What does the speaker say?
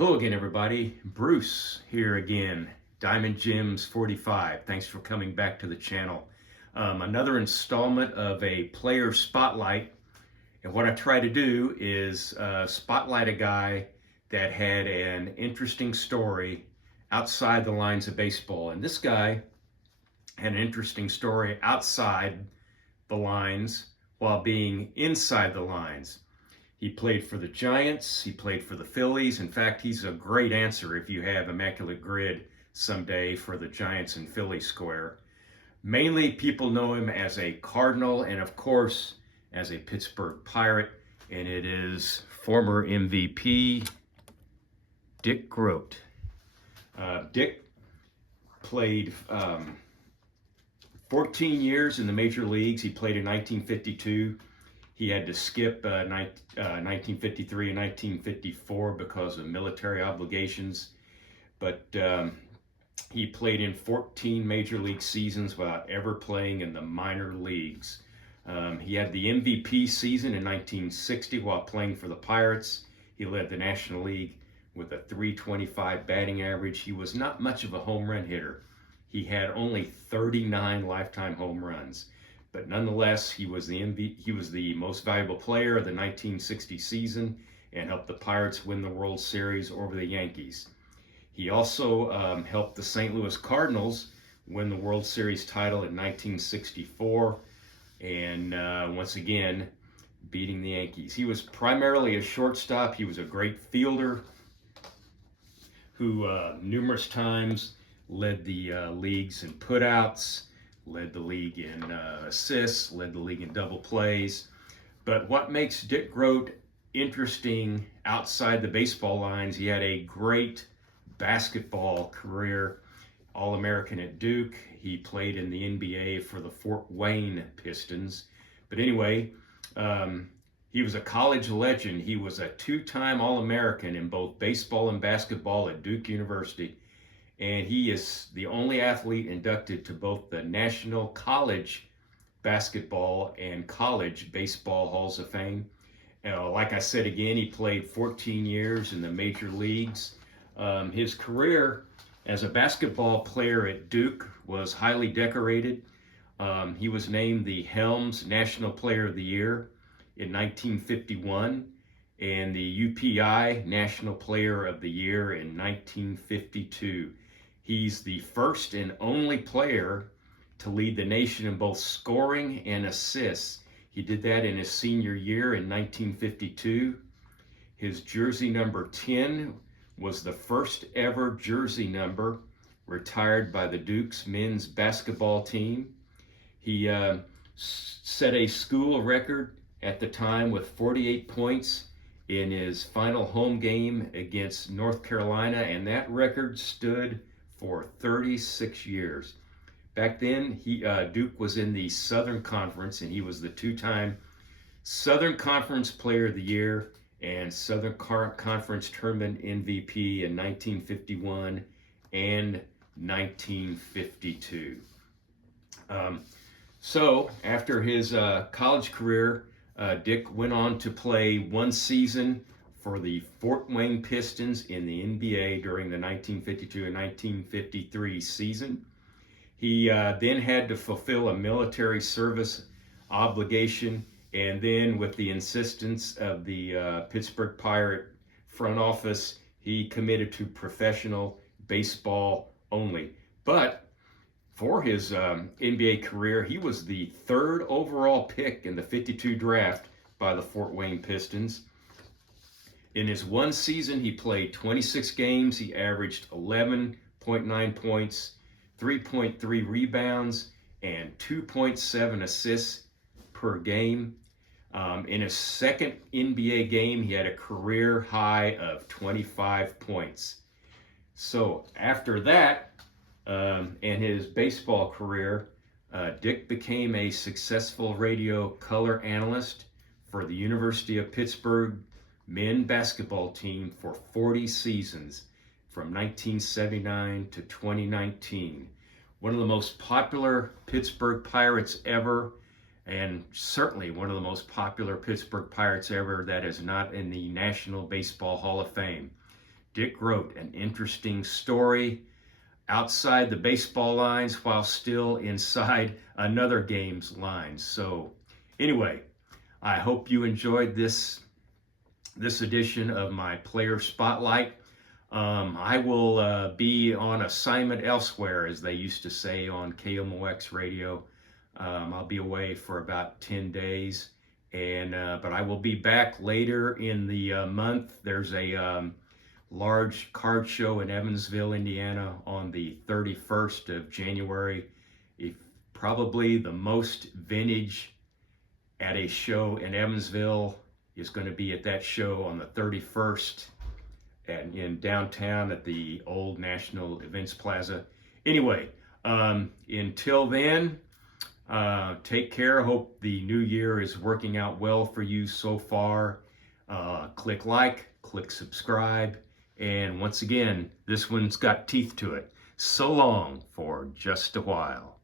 Hello again, everybody. Bruce here again, Diamond Gems 45. Thanks for coming back to the channel. Another installment of a player spotlight. And what I try to do is spotlight a guy that had an interesting story outside the lines of baseball. And this guy had an interesting story outside the lines while being inside the lines. He played for the Giants. He played for the Phillies. In fact, he's a great answer if you have Immaculate Grid someday for the Giants and Philly square. Mainly, people know him as a Cardinal and, of course, as a Pittsburgh Pirate. And it is former MVP Dick Groat. Dick played 14 years in the major leagues. He played in 1952. He had to skip 1953 and 1954 because of military obligations, but he played in 14 major league seasons without ever playing in the minor leagues. He had the MVP season in 1960 while playing for the Pirates. He led the National League with a .325 batting average. He was not much of a home run hitter. He had only 39 lifetime home runs. But nonetheless, he was the most valuable player of the 1960 season and helped the Pirates win the World Series over the Yankees. He also helped the St. Louis Cardinals win the World Series title in 1964 and once again beating the Yankees. He was primarily a shortstop. He was a great fielder who numerous times led the leagues in putouts, led the league in assists, led the league in double plays. But what makes Dick Groat interesting outside the baseball lines, he had a great basketball career, All-American at Duke. He played in the NBA for the Fort Wayne Pistons. But anyway, he was a college legend. He was a two-time All-American in both baseball and basketball at Duke University. And he is the only athlete inducted to both the National College Basketball and College Baseball Halls of Fame. Like I said again, he played 14 years in the major leagues. His career as a basketball player at Duke was highly decorated. He was named the Helms National Player of the Year in 1951 and the UPI National Player of the Year in 1952. He's the first and only player to lead the nation in both scoring and assists. He did that in his senior year in 1952. His jersey number 10 was the first ever jersey number retired by the Duke's men's basketball team. He set a school record at the time with 48 points in his final home game against North Carolina, and that record stood for 36 years. Back then, Duke was in the Southern Conference, and he was the two-time Southern Conference Player of the Year and Southern Conference Tournament MVP in 1951 and 1952. So after his college career, Dick went on to play one season for the Fort Wayne Pistons in the NBA during the 1952 and 1953 season. He then had to fulfill a military service obligation, and then with the insistence of the Pittsburgh Pirate front office, he committed to professional baseball only. But for his NBA career, he was the third overall pick in the 52 draft by the Fort Wayne Pistons. In his one season, he played 26 games. He averaged 11.9 points, 3.3 rebounds, and 2.7 assists per game. In his second NBA game, he had a career high of 25 points. So after that, and his baseball career, Dick became a successful radio color analyst for the University of Pittsburgh men basketball team for 40 seasons from 1979 to 2019. One of the most popular Pittsburgh Pirates ever, and certainly one of the most popular Pittsburgh Pirates ever that is not in the National Baseball Hall of Fame. Dick wrote an interesting story outside the baseball lines while still inside another game's lines. So anyway, I hope you enjoyed this edition of my Player Spotlight. I will be on assignment elsewhere, as they used to say on KMOX radio. I'll be away for about 10 days, but I will be back later in the month. There's a large card show in Evansville, Indiana on the 31st of January. Probably the most vintage at a show in Evansville is going to be at that show on the 31st in downtown at the old National Events Plaza. Anyway, until then, take care. Hope the new year is working out well for you so far. Click like, click subscribe, and once again, this one's got teeth to it. So long for just a while.